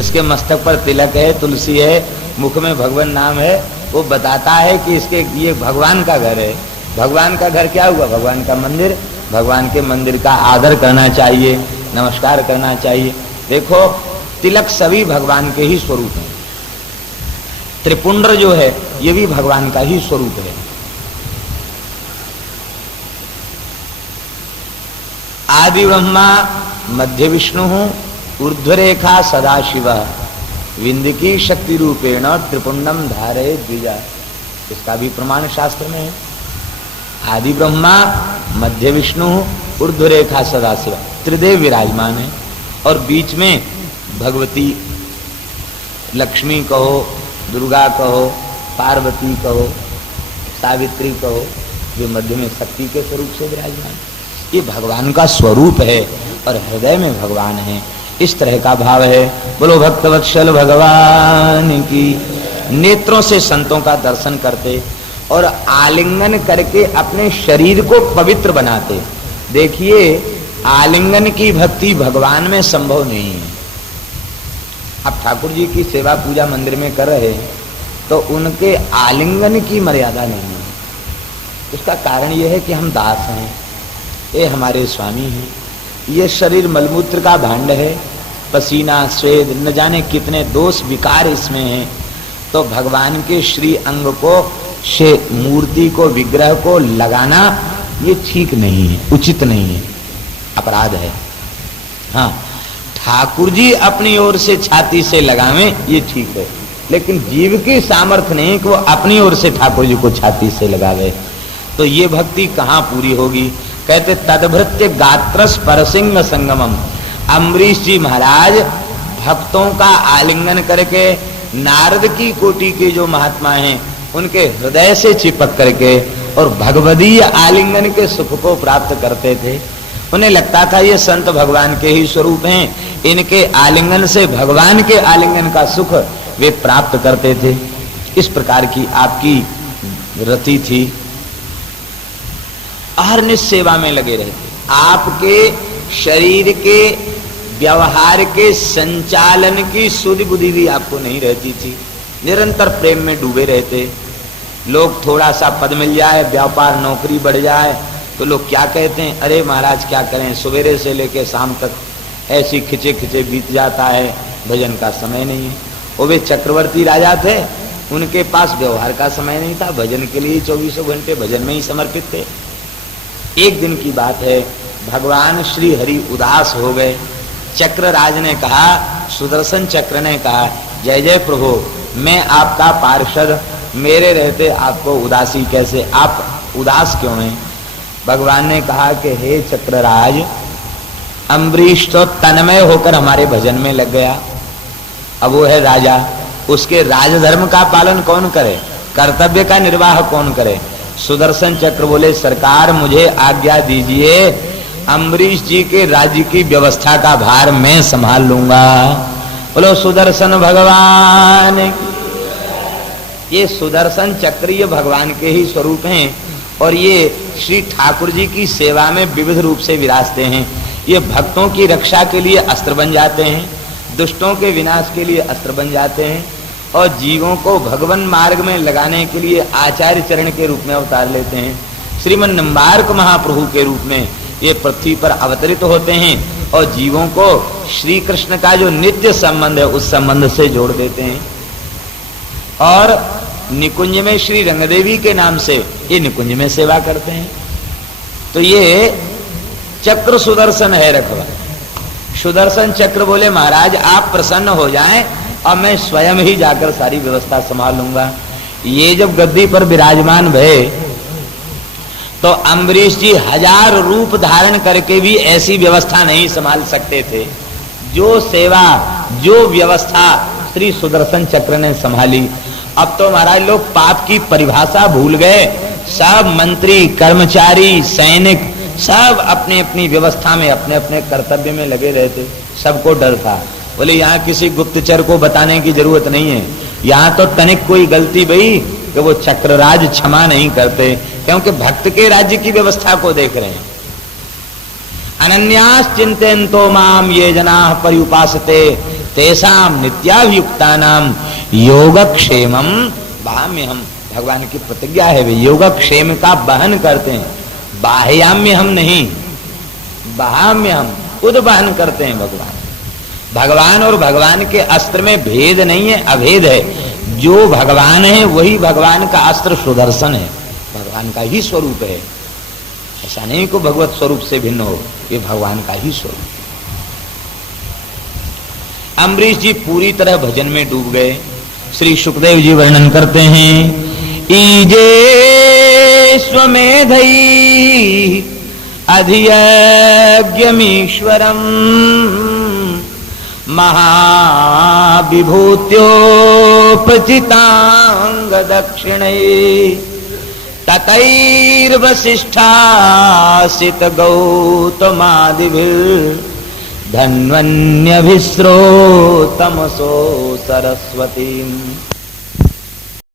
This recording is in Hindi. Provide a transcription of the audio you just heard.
जिसके मस्तक पर तिलक है, तुलसी है, मुख में भगवान नाम है, वो बताता है कि इसके ये भगवान का घर है। भगवान का घर क्या हुआ? भगवान का मंदिर। भगवान के मंदिर का आदर करना चाहिए, नमस्कार करना चाहिए। देखो तिलक सभी भगवान के ही स्वरूप हैं। त्रिपुंड्र जो है ये भी भगवान का ही स्वरूप है। आदि ब्रह्मा मध्य विष्णु ऊर्ध्वरेखा सदाशिव विंदकी शक्ति रूपेण त्रिपुंडम धारे द्विजा। इसका भी प्रमाण शास्त्र में है। आदि ब्रह्मा मध्य विष्णु ऊर्ध्वरेखा सदाशिव, त्रिदेव विराजमान है और बीच में भगवती, लक्ष्मी कहो, दुर्गा कहो, पार्वती कहो, सावित्री कहो, जो मध्य में शक्ति के स्वरूप से विराजमान। ये भगवान का स्वरूप है और हृदय में भगवान है, इस तरह का भाव है। बोलो भक्तवत्सल भगवान की। नेत्रों से संतों का दर्शन करते और आलिंगन करके अपने शरीर को पवित्र बनाते। देखिए आलिंगन की भक्ति भगवान में संभव नहीं है। आप ठाकुर जी की सेवा पूजा मंदिर में कर रहे हैं तो उनके आलिंगन की मर्यादा नहीं है। उसका कारण यह है कि हम दास हैं, ये हमारे स्वामी हैं। ये शरीर मलमूत्र का भांड है, पसीना, स्वेद, न जाने कितने दोष विकार इसमें हैं। तो भगवान के श्री अंग को, से मूर्ति को, विग्रह को लगाना ये ठीक नहीं है, उचित नहीं है, अपराध है। हाँ, ठाकुर जी अपनी ओर से छाती से लगावें ये ठीक है, लेकिन जीव की सामर्थ्य नहीं कि वो अपनी ओर से ठाकुर जी को छाती से लगावे। तो ये भक्ति कहाँ पूरी होगी? कहते तदभृत्य गात्र स्पर्शिंग संगमम। अम्बरीश जी महाराज भक्तों का आलिंगन करके नारद की कोटि के जो महात्मा हैं उनके हृदय से चिपक करके और भगवदीय आलिंगन के सुख को प्राप्त करते थे। उन्हें लगता था ये संत भगवान के ही स्वरूप हैं, इनके आलिंगन से भगवान के आलिंगन का सुख वे प्राप्त करते थे। इस प्रकार की आपकी रति थी। अहरनिश सेवा में लगे रहे। आपके शरीर के व्यवहार के संचालन की सुधि बुद्धि भी आपको नहीं रहती थी। निरंतर प्रेम में डूबे रहते। लोग थोड़ा सा पद मिल जाए, व्यापार नौकरी बढ़ जाए तो लोग क्या कहते हैं, अरे महाराज क्या करें, सवेरे से लेकर शाम तक ऐसी खिंचे खिंचे बीत जाता है, भजन का समय नहीं है। वो वे चक्रवर्ती राजा थे, उनके पास व्यवहार का समय नहीं था, भजन के लिए 24 घंटे भजन में ही समर्पित थे। एक दिन की बात है, भगवान श्री हरि उदास हो गए। चक्रराज ने कहा, सुदर्शन चक्र ने कहा, जय जय प्रभु, मैं आपका पार्षद, मेरे रहते आपको उदासी कैसे, आप उदास क्यों हैं? भगवान ने कहा कि हे चक्रराज, अम्बरीश तो तन्मय होकर हमारे भजन में लग गया, अब वो है राजा, उसके राजधर्म का पालन कौन करे, कर्तव्य का निर्वाह कौन करे? सुदर्शन चक्र बोले, सरकार मुझे आज्ञा दीजिए, अम्बरीश जी के राज्य की व्यवस्था का भार मैं संभाल लूंगा। बोलो सुदर्शन भगवान। ये सुदर्शन चक्र ये भगवान के ही स्वरूप हैं और ये श्री ठाकुर जी की सेवा में विविध रूप से विराजते हैं। ये भक्तों की रक्षा के लिए अस्त्र बन जाते हैं, दुष्टों के विनाश के लिए अस्त्र बन जाते हैं और जीवों को भगवान मार्ग में लगाने के लिए आचार्य चरण के रूप में अवतार लेते हैं। श्रीमन निम्बार्क महाप्रभु के रूप में ये पृथ्वी पर अवतरित होते हैं और जीवों को श्री कृष्ण का जो नित्य संबंध है उस संबंध से जोड़ देते हैं। और निकुंज में श्री रंगदेवी के नाम से ये निकुंज में सेवा करते हैं। तो ये चक्र सुदर्शन है रखवा। सुदर्शन चक्र बोले, महाराज आप प्रसन्न हो जाएं और मैं स्वयं ही जाकर सारी व्यवस्था संभाल लूंगा। ये जब गद्दी पर विराजमान भये तो अम्बरीश जी 1000 रूप धारण करके भी ऐसी व्यवस्था नहीं संभाल सकते थे। जो सेवा, जो व्यवस्था श्री सुदर्शन चक्र ने संभाली। अब तो महाराज लोग पाप की परिभाषा भूल गए। सब मंत्री, कर्मचारी, सैनिक सब अपने अपनी व्यवस्था में, अपने अपने कर्तव्य में लगे रहते। सबको डर था। बोले यहाँ किसी गुप्तचर को बताने की जरूरत नहीं है। यहाँ तो तनिक कोई गलती भई कि वो चक्रराज क्षमा नहीं करते, क्योंकि भक्त के राज्य की व्यवस्था को देख रहे हैं। अनन्यास चिंतयन्तो माम ये जनाः पर्युपासते तेषाम नित्याभियुक्तानाम योगक्षेमम वहाम्यहम। भगवान की प्रतिज्ञा है, वे योगक्षेम का वहन करते हैं। बाह्याम्य हम नहीं, वहाम्य हम, खुद वहन करते हैं भगवान। भगवान और भगवान के अस्त्र में भेद नहीं है, अभेद है। जो भगवान है वही भगवान का अस्त्र सुदर्शन है, भगवान का ही स्वरूप है। ऐसा नहीं को भगवत स्वरूप से भिन्न हो, ये भगवान का ही स्वरूप। अम्बरीश जी पूरी तरह भजन में डूब गए। श्री सुखदेव जी वर्णन करते हैं, ईजे स्वमेधई अधियज्ञमीश्वरम महाविभूत्योपचितांग दक्षिणे ततैर्वसिष्ठासित गौतमादिभिर् धन्वन्यभिस्रोतमसो सरस्वती।